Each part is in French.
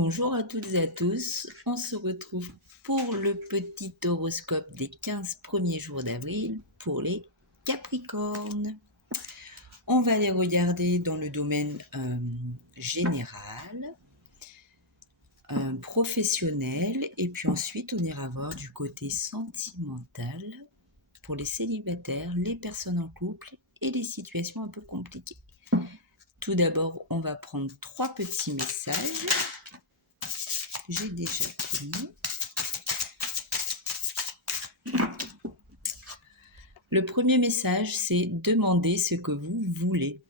Bonjour à toutes et à tous, on se retrouve pour le petit horoscope des 15 premiers jours d'avril pour les Capricornes. On va les regarder dans le domaine général, professionnel, et puis ensuite on ira voir du côté sentimental pour les célibataires, les personnes en couple et les situations un peu compliquées. Tout d'abord, on va prendre 3 petits messages. J'ai déjà mis. Le premier message, c'est demander ce que vous voulez.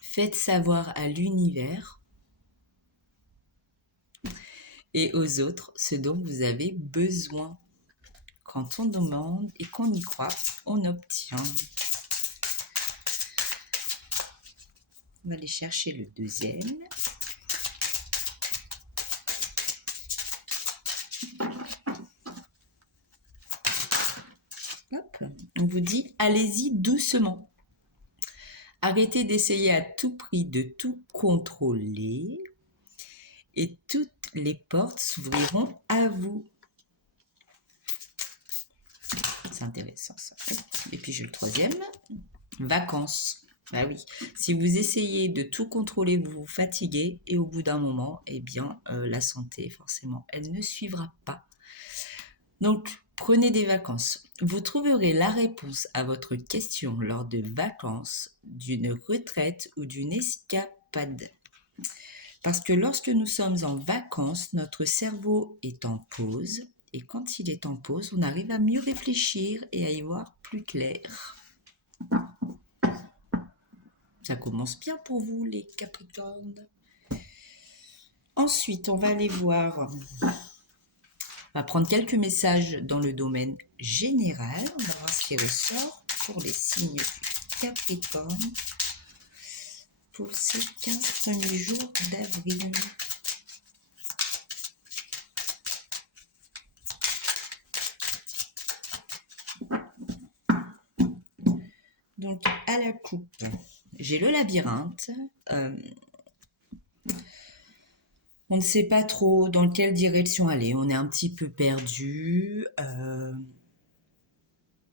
Faites savoir à l'univers et aux autres ce dont vous avez besoin. Quand on demande et qu'on y croit, on obtient. On va aller chercher le deuxième. Hop. On vous dit, allez-y doucement. Arrêtez d'essayer à tout prix de tout contrôler et toutes les portes s'ouvriront à vous. C'est intéressant ça. Et puis j'ai le troisième. Vacances. Bah oui. Si vous essayez de tout contrôler, vous vous fatiguez et au bout d'un moment, eh bien, la santé, forcément, elle ne suivra pas. Donc, prenez des vacances. Vous trouverez la réponse à votre question lors de vacances, d'une retraite ou d'une escapade. Parce que lorsque nous sommes en vacances, notre cerveau est en pause. Et quand il est en pause, on arrive à mieux réfléchir et à y voir plus clair. Ça commence bien pour vous, les Capricornes. Ensuite, on va aller voir. On va prendre quelques messages dans le domaine général. On va voir ce qui ressort pour les signes du Capricorne pour ces 15 premiers jours d'avril. Donc, à la coupe, j'ai le labyrinthe. On ne sait pas trop dans quelle direction aller. On est un petit peu perdu.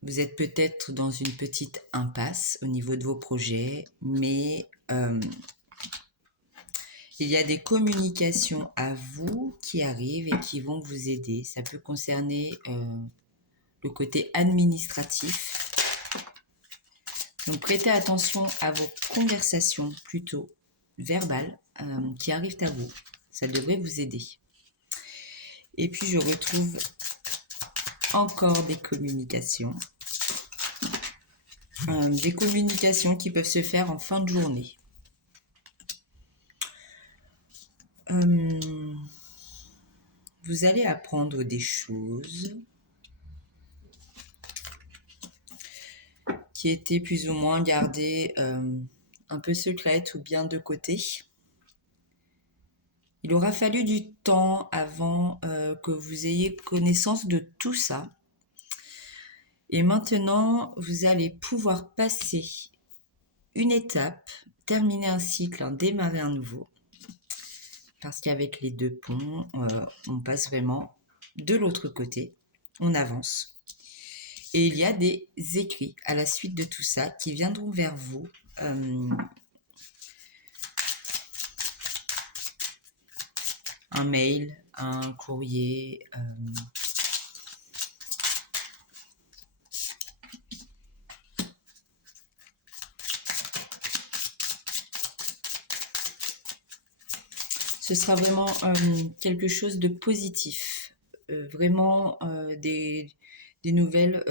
Vous êtes peut-être dans une petite impasse au niveau de vos projets, mais il y a des communications à vous qui arrivent et qui vont vous aider. Ça peut concerner le côté administratif. Donc prêtez attention à vos conversations plutôt verbales qui arrivent à vous. Ça devrait vous aider. Et puis je retrouve encore des communications. Des communications qui peuvent se faire en fin de journée. Vous allez apprendre des choses qui étaient plus ou moins gardées un peu secrètes ou bien de côté. Il aura fallu du temps avant que vous ayez connaissance de tout ça. Et maintenant, vous allez pouvoir passer une étape, terminer un cycle, démarrer un nouveau. Parce qu'avec les 2 ponts, on passe vraiment de l'autre côté, on avance. Et il y a des écrits à la suite de tout ça qui viendront vers vous. Un mail, un courrier. Ce sera vraiment quelque chose de positif. Vraiment des nouvelles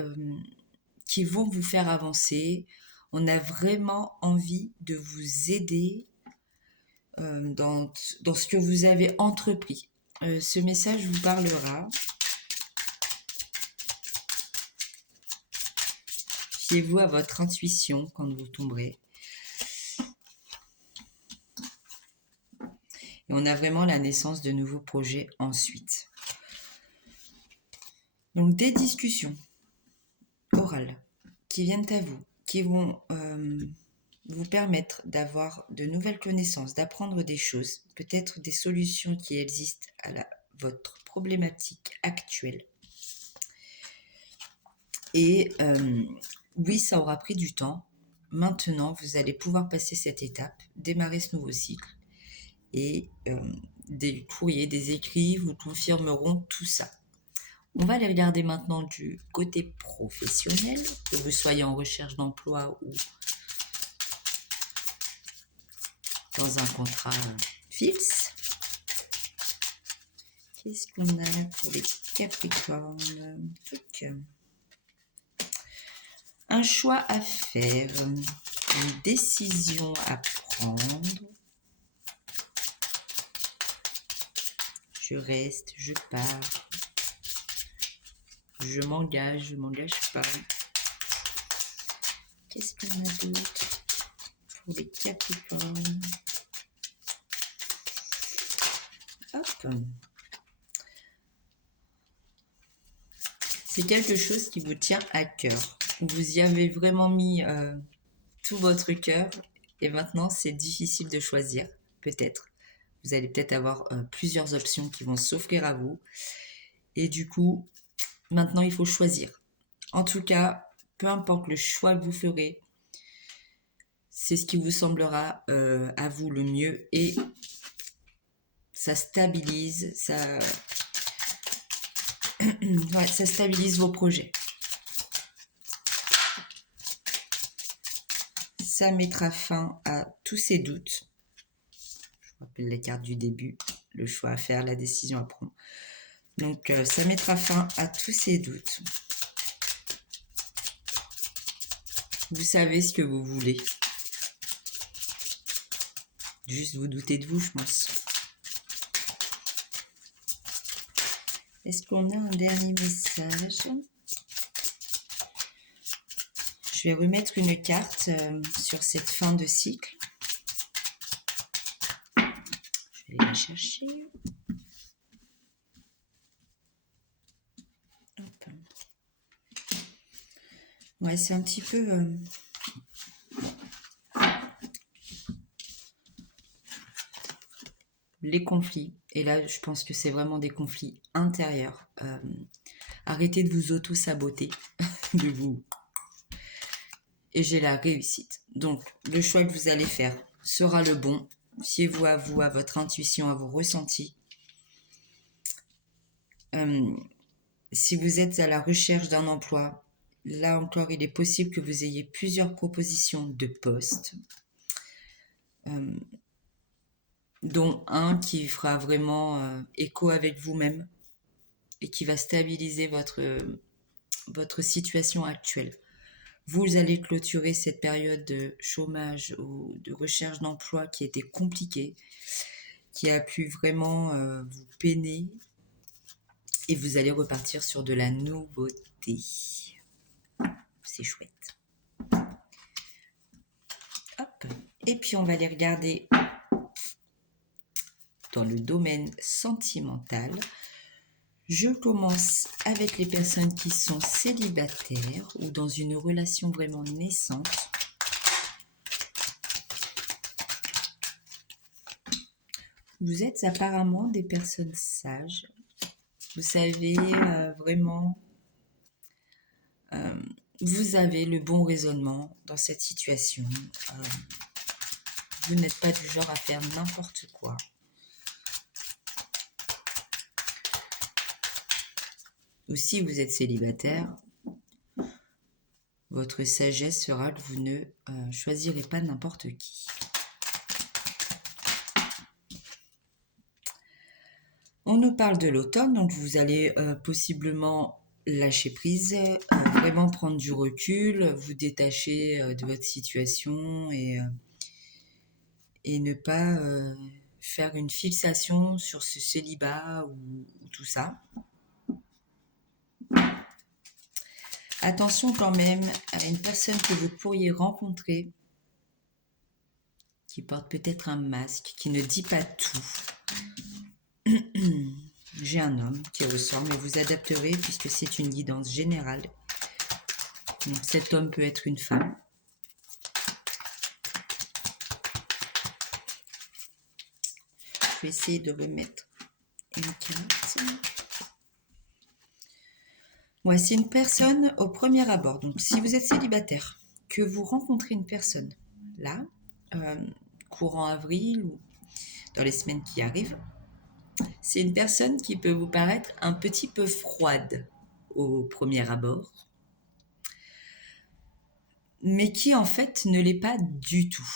qui vont vous faire avancer. On a vraiment envie de vous aider dans ce que vous avez entrepris. Ce message vous parlera. Fiez-vous à votre intuition quand vous tomberez. Et on a vraiment la naissance de nouveaux projets ensuite. Donc des discussions orales qui viennent à vous, qui vont vous permettre d'avoir de nouvelles connaissances, d'apprendre des choses, peut-être des solutions qui existent à votre problématique actuelle. Et oui, ça aura pris du temps. Maintenant, vous allez pouvoir passer cette étape, démarrer ce nouveau cycle. Et des courriers, des écrits vous confirmeront tout ça. On va aller regarder maintenant du côté professionnel, que vous soyez en recherche d'emploi ou dans un contrat fixe. Qu'est-ce qu'on a pour les Capricornes? Un choix à faire, une décision à prendre. Je reste, je pars, je m'engage pas. Qu'est-ce qu'on a d'autre pour les Capricornes? Hop. C'est quelque chose qui vous tient à cœur. Vous y avez vraiment mis tout votre cœur et maintenant c'est difficile de choisir, peut-être. Vous allez peut-être avoir plusieurs options qui vont s'offrir à vous. Et du coup, maintenant, il faut choisir. En tout cas, peu importe le choix que vous ferez, c'est ce qui vous semblera à vous le mieux. Et ça stabilise, ça stabilise vos projets. Ça mettra fin à tous ces doutes. Je vous rappelle les cartes du début, le choix à faire, la décision à prendre. Donc, ça mettra fin à tous ces doutes. Vous savez ce que vous voulez. Juste vous doutez de vous, je pense. Est-ce qu'on a un dernier message? Je vais remettre une carte sur cette fin de cycle. Je vais aller la chercher. Hop. Ouais, c'est un petit peu... les conflits. Et là, je pense que c'est vraiment des conflits intérieurs. Arrêtez de vous auto-saboter, de vous. Et j'ai la réussite. Donc, le choix que vous allez faire sera le bon. Fiez-vous à vous, à votre intuition, à vos ressentis. Si vous êtes à la recherche d'un emploi, là encore, il est possible que vous ayez plusieurs propositions de postes. Dont un qui fera vraiment écho avec vous-même et qui va stabiliser votre situation actuelle. Vous allez clôturer cette période de chômage ou de recherche d'emploi qui était compliquée, qui a pu vraiment vous peiner, et vous allez repartir sur de la nouveauté. C'est chouette. Hop. Et puis on va aller regarder dans le domaine sentimental. Je commence avec les personnes qui sont célibataires ou dans une relation vraiment naissante. Vous êtes apparemment des personnes sages. Vous savez vraiment... vous avez le bon raisonnement dans cette situation. Vous n'êtes pas du genre à faire n'importe quoi. Ou si vous êtes célibataire, votre sagesse sera que vous ne choisirez pas n'importe qui. On nous parle de l'automne, donc vous allez possiblement lâcher prise, vraiment prendre du recul, vous détacher de votre situation et ne pas faire une fixation sur ce célibat ou tout ça. Attention quand même à une personne que vous pourriez rencontrer qui porte peut-être un masque, qui ne dit pas tout. J'ai un homme qui ressort, mais vous adapterez puisque c'est une guidance générale. Donc cet homme peut être une femme. Je vais essayer de remettre une carte. Ouais, c'est une personne au premier abord. Donc, si vous êtes célibataire, que vous rencontrez une personne là, courant avril ou dans les semaines qui arrivent, c'est une personne qui peut vous paraître un petit peu froide au premier abord, mais qui en fait ne l'est pas du tout.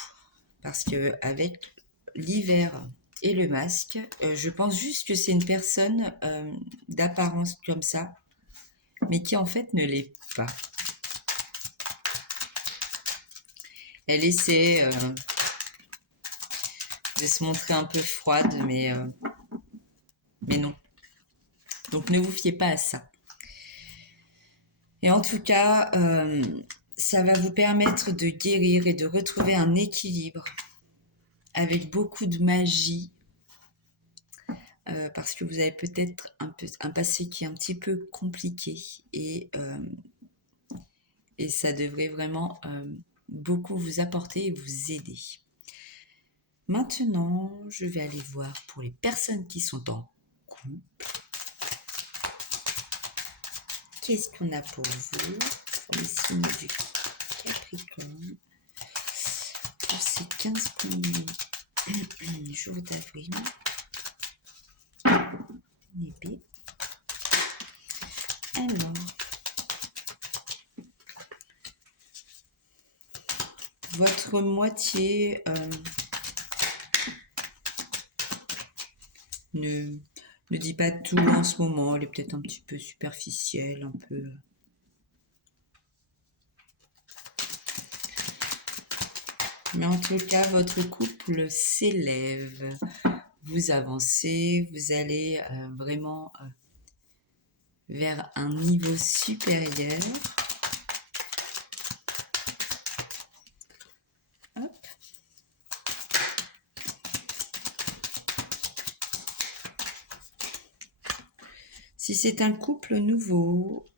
Parce que avec l'hiver et le masque, je pense juste que c'est une personne d'apparence comme ça, mais qui en fait ne l'est pas. Elle essaie de se montrer un peu froide, mais non. Donc ne vous fiez pas à ça. Et en tout cas, ça va vous permettre de guérir et de retrouver un équilibre avec beaucoup de magie, parce que vous avez peut-être un passé qui est un petit peu compliqué et ça devrait vraiment beaucoup vous apporter et vous aider. Maintenant, je vais aller voir pour les personnes qui sont en couple. Qu'est-ce qu'on a pour vous, pour les signes du Capricorne, pour ces 15 premiers jours d'avril? Épée. Alors, votre moitié ne dit pas tout en ce moment. Elle est peut-être un petit peu superficielle, un peu... Mais en tout cas, votre couple s'élève. Vous avancez, vous allez vraiment vers un niveau supérieur. Hop. Si c'est un couple nouveau,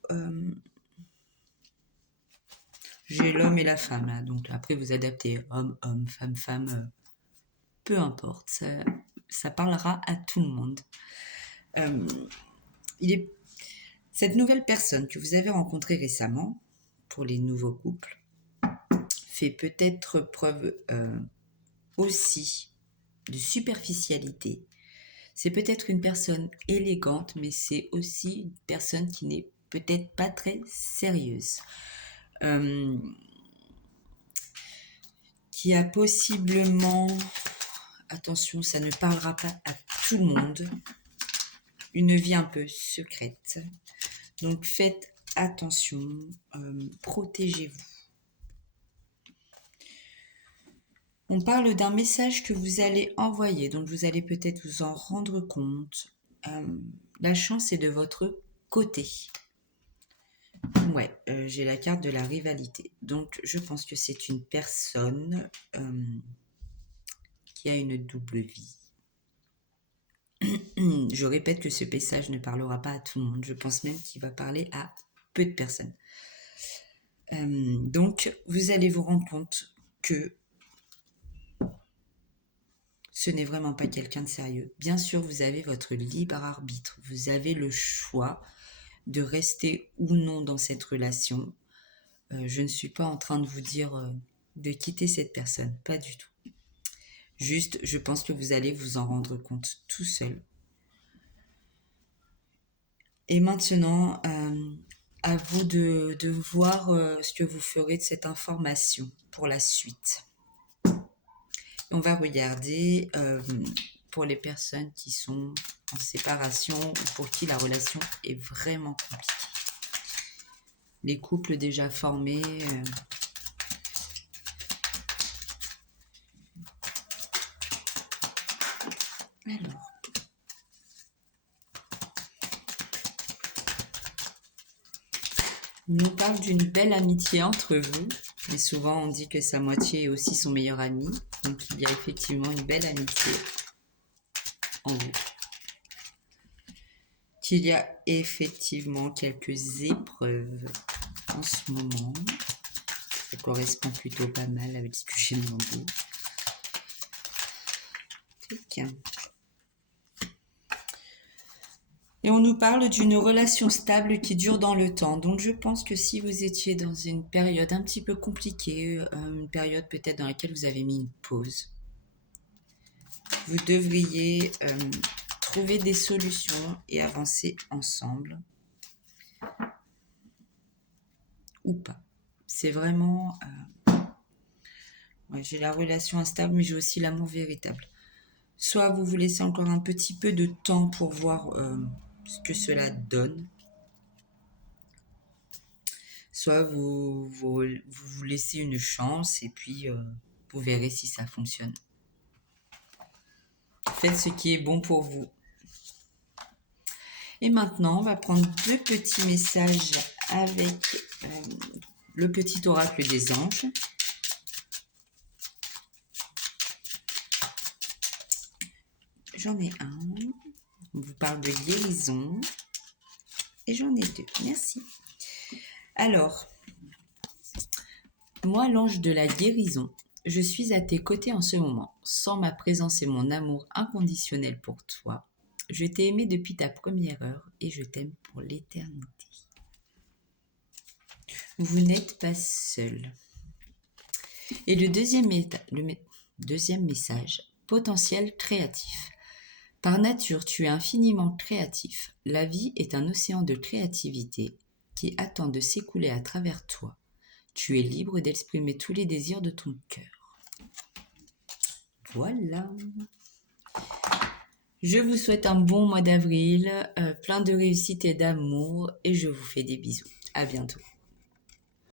j'ai l'homme et la femme. Hein, donc après, vous adaptez homme, homme, femme, femme, peu importe. Ça parlera à tout le monde. Cette nouvelle personne que vous avez rencontrée récemment, pour les nouveaux couples, fait peut-être preuve aussi de superficialité. C'est peut-être une personne élégante, mais c'est aussi une personne qui n'est peut-être pas très sérieuse. Qui a possiblement, attention, ça ne parlera pas à tout le monde, une vie un peu secrète. Donc faites attention, protégez-vous. On parle d'un message que vous allez envoyer, donc vous allez peut-être vous en rendre compte. La chance est de votre côté. Ouais, j'ai la carte de la rivalité. Donc je pense que c'est une personne qui a une double vie. Je répète que ce message ne parlera pas à tout le monde. Je pense même qu'il va parler à peu de personnes. Donc, vous allez vous rendre compte que ce n'est vraiment pas quelqu'un de sérieux. Bien sûr, vous avez votre libre arbitre. Vous avez le choix de rester ou non dans cette relation. Je ne suis pas en train de vous dire de quitter cette personne. Pas du tout. Juste, je pense que vous allez vous en rendre compte tout seul. Et maintenant, à vous de voir ce que vous ferez de cette information pour la suite. On va regarder pour les personnes qui sont en séparation ou pour qui la relation est vraiment compliquée. Les couples déjà formés. Alors. On nous parle d'une belle amitié entre vous, mais souvent on dit que sa moitié est aussi son meilleur ami, donc il y a effectivement une belle amitié en vous. Qu'il y a effectivement quelques épreuves en ce moment, ça correspond plutôt pas mal avec ce que j'ai demandé. Et on nous parle d'une relation stable qui dure dans le temps. Donc je pense que si vous étiez dans une période un petit peu compliquée, une période peut-être dans laquelle vous avez mis une pause, vous devriez trouver des solutions et avancer ensemble. Ou pas. C'est vraiment... ouais, j'ai la relation instable, mais j'ai aussi l'amour véritable. Soit vous vous laissez encore un petit peu de temps pour voir ce que cela donne. Soit vous laissez une chance et puis vous verrez si ça fonctionne. Faites ce qui est bon pour vous. Et maintenant, on va prendre 2 petits messages avec le petit oracle des anges. J'en ai un. On vous parle de guérison. Et j'en ai 2. Merci. Alors, moi, l'ange de la guérison, je suis à tes côtés en ce moment. Sans ma présence et mon amour inconditionnel pour toi, je t'ai aimé depuis ta première heure et je t'aime pour l'éternité. Vous n'êtes pas seul. Et le deuxième message, potentiel créatif. Par nature, tu es infiniment créatif. La vie est un océan de créativité qui attend de s'écouler à travers toi. Tu es libre d'exprimer tous les désirs de ton cœur. Voilà. Je vous souhaite un bon mois d'avril, plein de réussite et d'amour, et je vous fais des bisous. À bientôt.